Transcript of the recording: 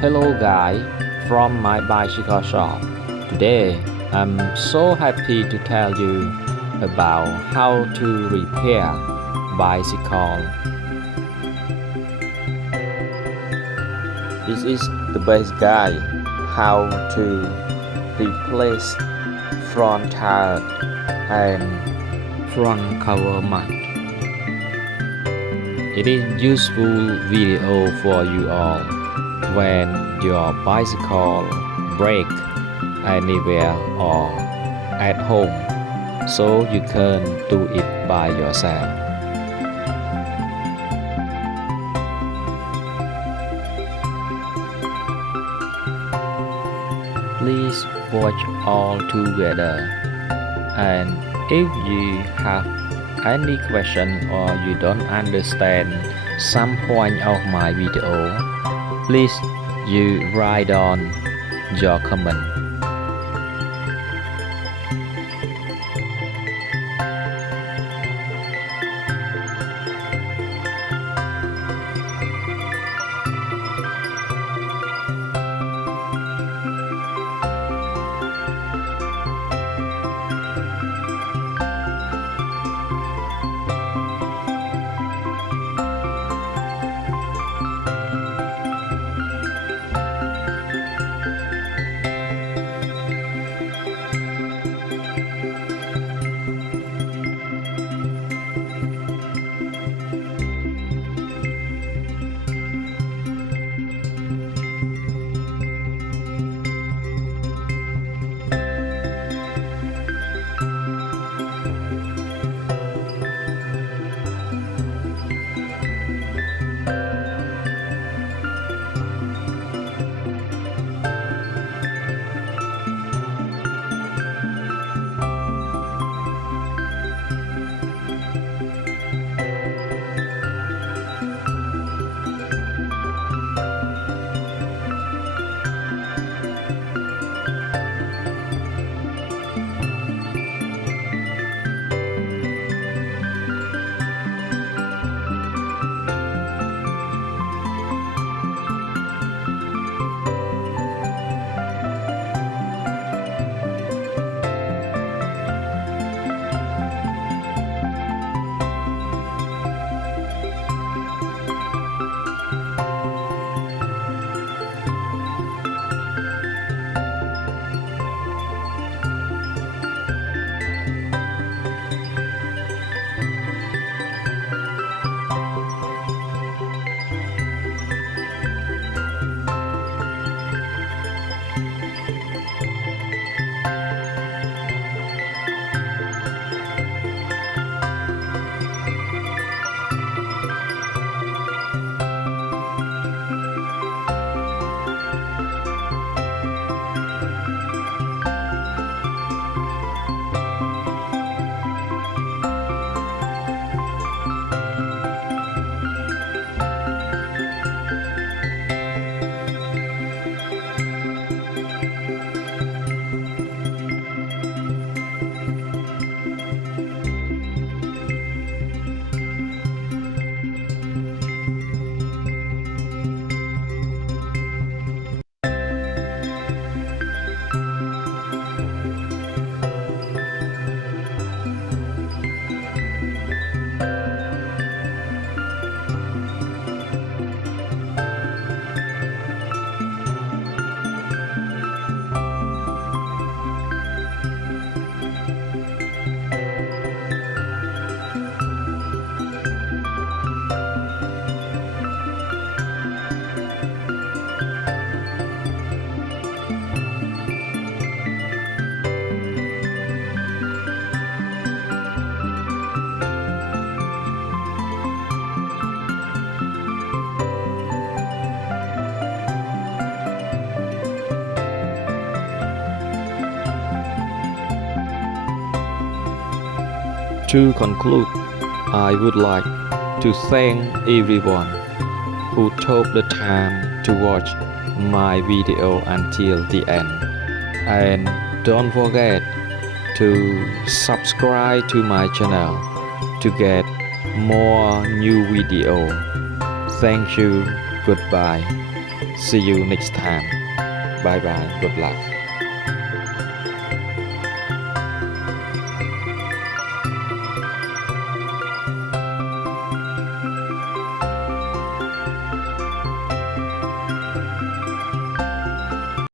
Hello guys from my bicycle shop. Today I'm so happy to tell you about how to repair bicycle. This is the best guide how to replace front tire and front cover mat. It is useful video for you all when your bicycle break anywhere or at home, so you can do it by yourself. Please watch all together, and if you have any question or you don't understand some point of my video, please you write on your comment. To conclude, I would like to thank everyone who took the time to watch my video until the end. And don't forget to subscribe to my channel to get more new video. Thank you. Goodbye. See you next time. Bye bye. Good luck.